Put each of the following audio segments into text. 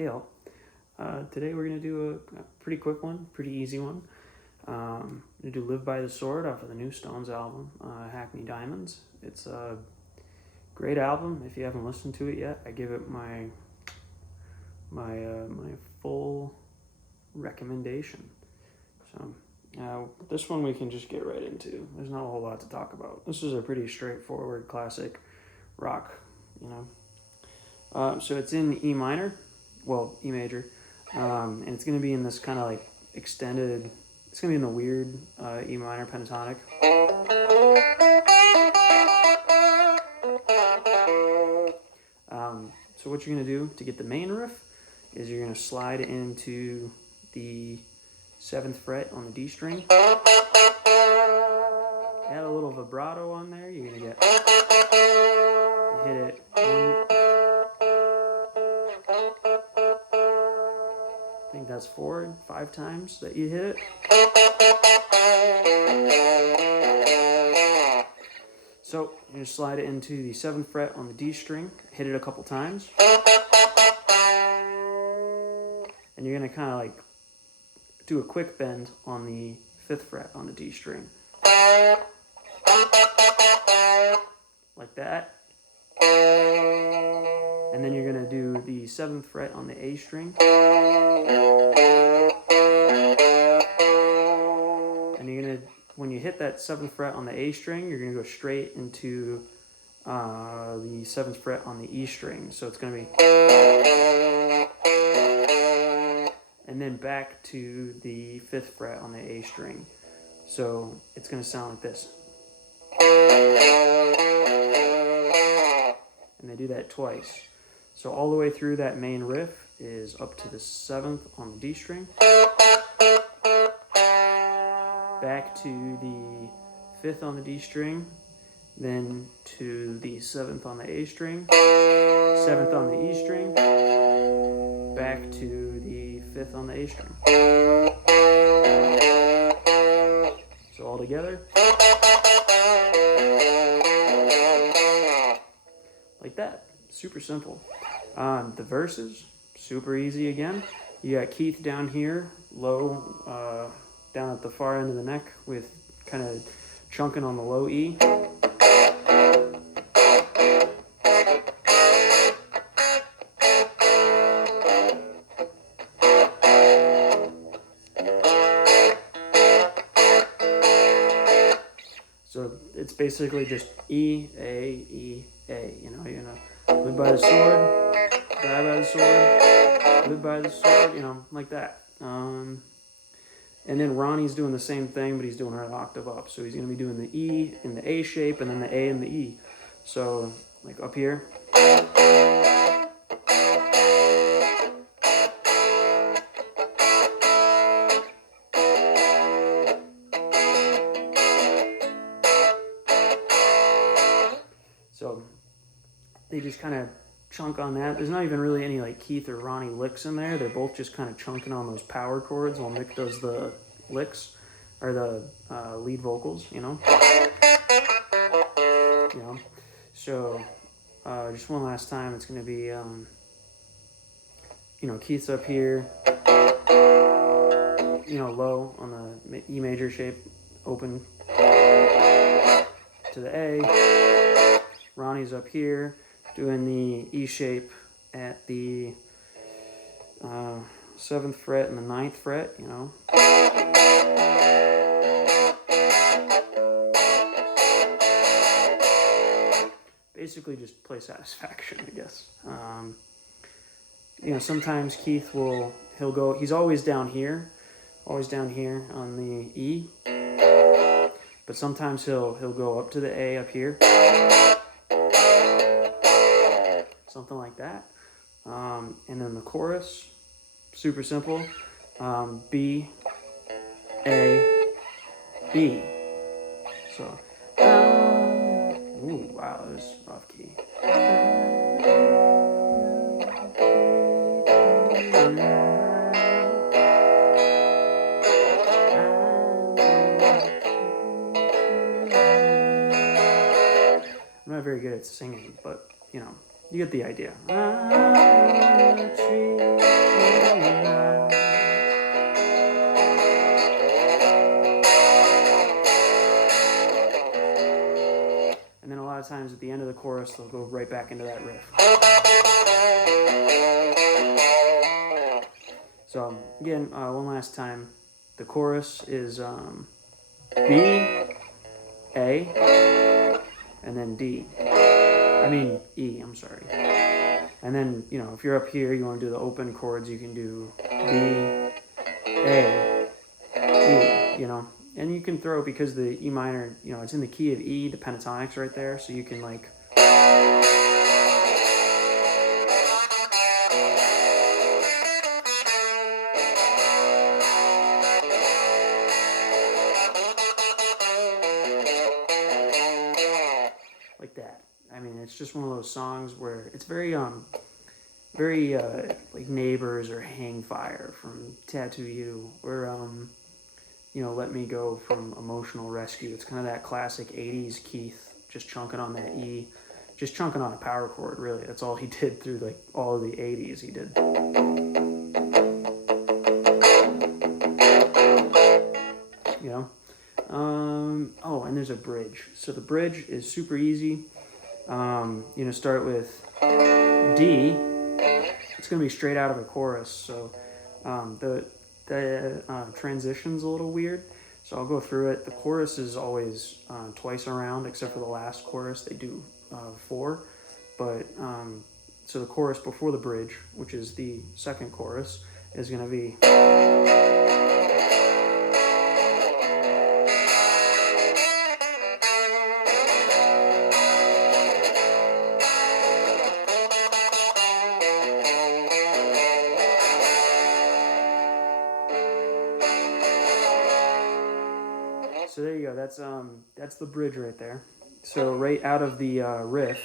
Hey all. Today we're going to do a pretty quick one, pretty easy one. I'm going to do Live by the Sword off of the new Stones album, Hackney Diamonds. It's a great album. If you haven't listened to it yet, I give it my full recommendation. So this one we can just get right into. There's not a whole lot to talk about. This is a pretty straightforward classic rock, you know. So it's in E minor. Well, E major, and it's going to be in this kind of like extended, it's going to be in the weird E minor pentatonic. So what you're going to do to get the main riff is you're going to slide into the 7th fret on the D string, add a little vibrato on there, you're going to get, you hit it I think that's 4 or 5 times that you hit it. So you just slide it into the 7th fret on the D string, hit it a couple times, and you're going to kind of like do a quick bend on the 5th fret on the D string. Like that. And then you're going to do the 7th fret on the A string. And you're going to, when you hit that 7th fret on the A string, you're going to go straight into the 7th fret on the E string. So it's going to be, and then back to the 5th fret on the A string. So it's going to sound like this. And they do that twice. So all the way through that main riff is up to the 7th on the D string, back to the 5th on the D string, then to the 7th on the A string, 7th on the E string, back to the 5th on the A string. So all together, like that. Super simple. The verses, super easy again. You got Keith down here, low, down at the far end of the neck with kind of chunking on the low E. So it's basically just E, A, E, A. You know, you're gonna live by the sword, die by the sword, live by the sword, you know, like that. And then Ronnie's doing the same thing, but he's doing an octave up. So he's going to be doing the E in the A shape and then the A in the E. So, like up here. So they just kind of chunk on that. There's not even really any like Keith or Ronnie licks in there. They're both just kind of chunking on those power chords while Mick does the licks or the lead vocals, you know. So just one last time, it's going to be you know, Keith's up here, you know, low on the E major shape, open to the A. Ronnie's up here doing the E shape at the 7th fret and the 9th fret, you know. Basically just play satisfaction, I guess. You know, sometimes Keith he'll go, he's always down here on the E, but sometimes he'll go up to the A up here. Something like that. And then the chorus, super simple. B, A, B. So, ooh, wow, that was off key. I'm not very good at singing, but, you know, you get the idea. chorus, they'll go right back into that riff. So again, one last time, the chorus is B, A, and then D. I mean E, I'm sorry. And then, you know, if you're up here, you want to do the open chords, you can do B, A, E, you know. And you can throw, because the E minor, you know, it's in the key of E, the pentatonic's right there, so you can like... like that. I mean, it's just one of those songs where it's very like Neighbors or Hang Fire from Tattoo You, or you know, Let Me Go from Emotional Rescue. It's kind of that classic 80s Keith, just chunking on that E, just chunking on a power chord, really. That's all he did through like all of the 80s he did. You know? Oh, and there's a bridge. So the bridge is super easy. You know, start with D. It's going to be straight out of the chorus, so the transition's a little weird, so I'll go through it. The chorus is always twice around, except for the last chorus. They do 4, but so the chorus before the bridge, which is the second chorus, is going to be... So there you go. That's the bridge right there. So right out of the riff,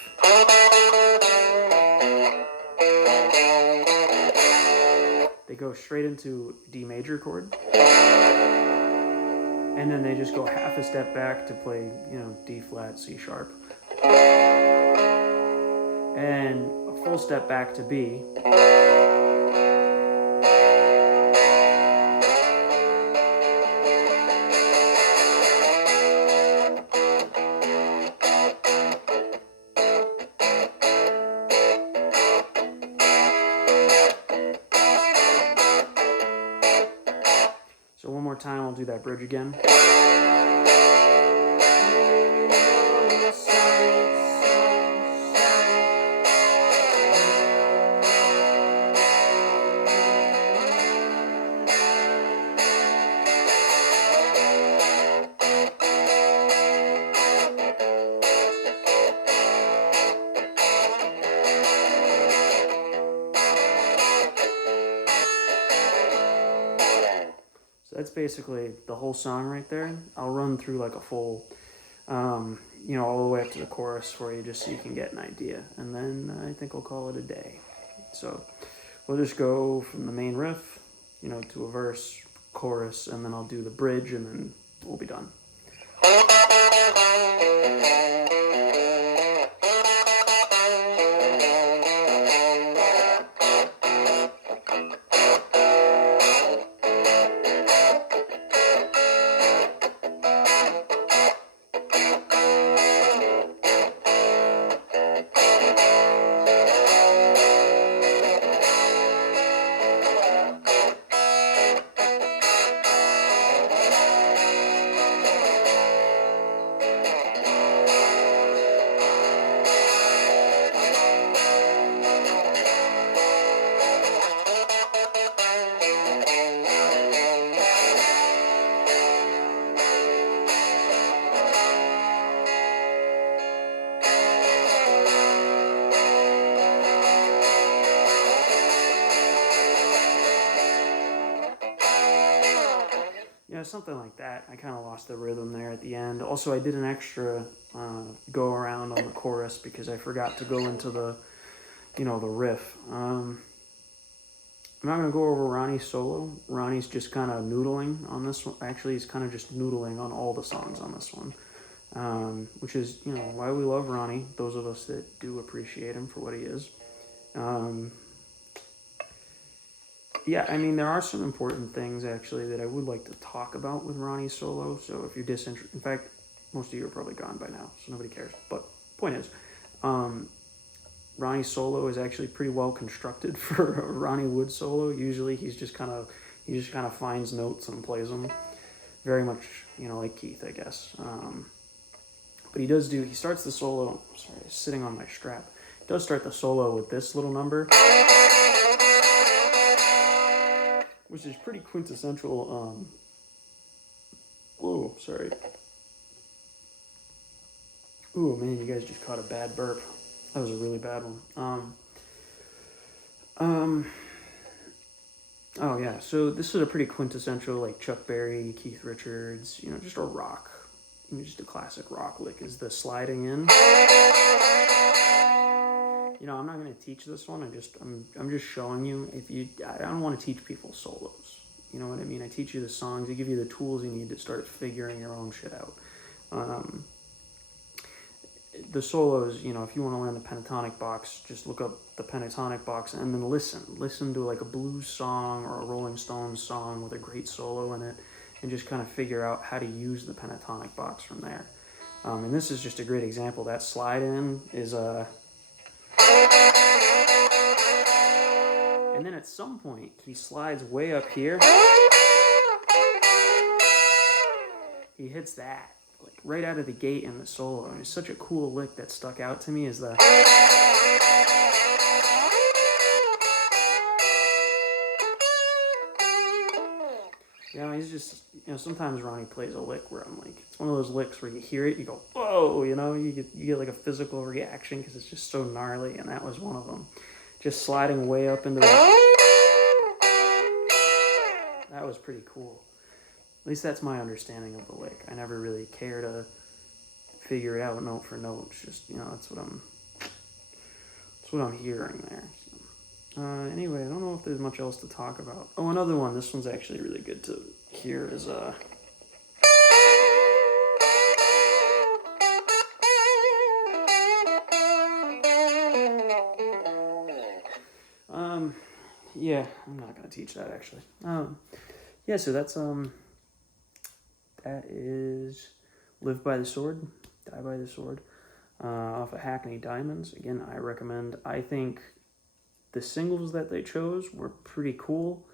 they go straight into D major chord, and then they just go half a step back to play, you know, D flat, C sharp, and a full step back to B. So one more time, I'll do that bridge again. That's basically the whole song right there. I'll run through like a full, you know, all the way up to the chorus for you, just so you can get an idea. And then I think we'll call it a day. So we'll just go from the main riff, you know, to a verse, chorus, and then I'll do the bridge, and then we'll be done. Yeah, something like that. I kind of lost the rhythm there at the end. Also, I did an extra go around on the chorus because I forgot to go into the, you know, the riff. I'm not going to go over Ronnie's solo. Ronnie's just kind of noodling on this one. Actually, he's kind of just noodling on all the songs on this one, which is, you know, why we love Ronnie, those of us that do appreciate him for what he is. Yeah, I mean, there are some important things, actually, that I would like to talk about with Ronnie's solo. So if you're disinterested, in fact, most of you are probably gone by now, so nobody cares. But point is, Ronnie's solo is actually pretty well constructed for a Ronnie Wood solo. Usually he just kind of finds notes and plays them, very much like Keith, I guess. But he starts the solo. Sorry, sitting on my strap. He does start the solo with this little number, which is pretty quintessential. Whoa, sorry. Ooh, man, you guys just caught a bad burp. That was a really bad one. Oh yeah, so this is a pretty quintessential, like, Chuck Berry, Keith Richards, just a rock, just a classic rock lick is the sliding in. I'm not going to teach this one. I'm just showing you. I don't want to teach people solos. You know what I mean? I teach you the songs. I give you the tools you need to start figuring your own shit out. The solos, if you want to learn the pentatonic box, just look up the pentatonic box and then listen to like a blues song or a Rolling Stones song with a great solo in it, and just kind of figure out how to use the pentatonic box from there. And this is just a great example. That slide in is and then at some point he slides way up here. He hits that like right out of the gate in the solo, and it's such a cool lick that stuck out to me is the he's just sometimes Ronnie plays a lick where I'm like, it's one of those licks where you hear it, you go, whoa, you get like a physical reaction because it's just so gnarly, and that was one of them. Just sliding way up into that was pretty cool. At least that's my understanding of the lick. I never really care to figure it out note for note. It's just, that's what I'm hearing there. So, anyway, I don't know if there's much else to talk about. Oh, another one. This one's actually really good to hear is yeah, I'm not gonna teach that actually. Yeah, so that is Live by the Sword, Die by the Sword, off of Hackney Diamonds. Again, I recommend. I think the singles that they chose were pretty cool.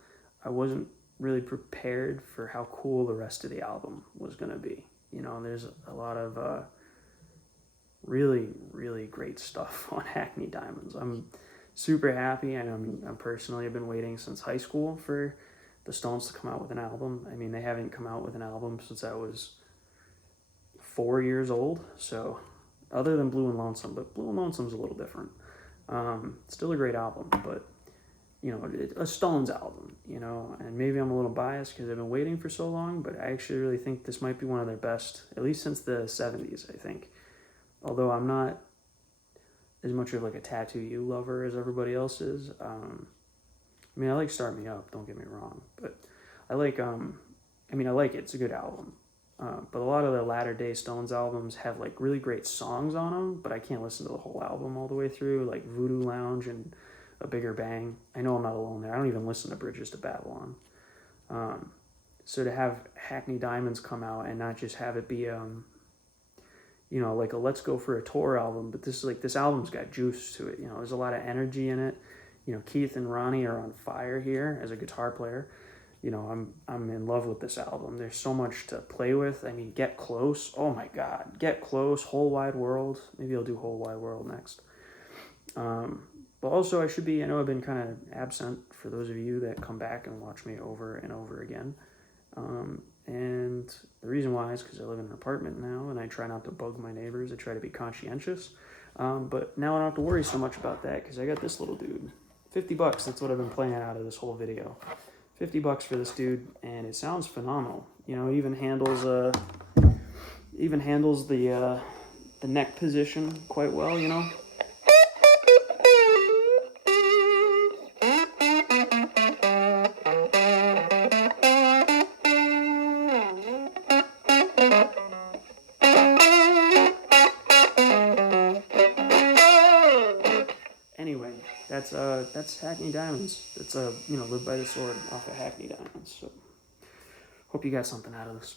I wasn't really prepared for how cool the rest of the album was going to be. There's a lot of really, really great stuff on Hackney Diamonds. I'm super happy. I'm personally have been waiting since high school for the Stones to come out with an album. I mean, they haven't come out with an album since I was 4 years old. So, other than Blue and Lonesome, but Blue and Lonesome's a little different. Still a great album, but a Stones album. And maybe I'm a little biased because I've been waiting for so long, but I actually really think this might be one of their best, at least since the 70s. I think, although I'm not as much of like a Tattoo You lover as everybody else is. I like Start Me Up, don't get me wrong, but I like I like it. It's a good album. But a lot of the latter day Stones albums have like really great songs on them, but I can't listen to the whole album all the way through, like Voodoo Lounge and A Bigger Bang. I know I'm not alone there. I don't even listen to Bridges to Babylon. So to have Hackney Diamonds come out and not just have it be like a Let's Go for a Tour album, but this album's got juice to it. There's a lot of energy in it. Keith and Ronnie are on fire here as a guitar player. I'm in love with this album. There's so much to play with. I mean, Get Close. Oh my God, Get Close. Whole Wide World. Maybe I'll do Whole Wide World next. But also I know I've been kind of absent for those of you that come back and watch me over and over again. And the reason why is because I live in an apartment now and I try not to bug my neighbors. I try to be conscientious. But now I don't have to worry so much about that because I got this little dude. $50, that's what I've been playing out of this whole video. $50 for this dude, and it sounds phenomenal. It even handles the neck position quite well. Anyway, that's Hackney Diamonds. That's Live by the Sword off of Hackney Diamonds. So hope you got something out of this.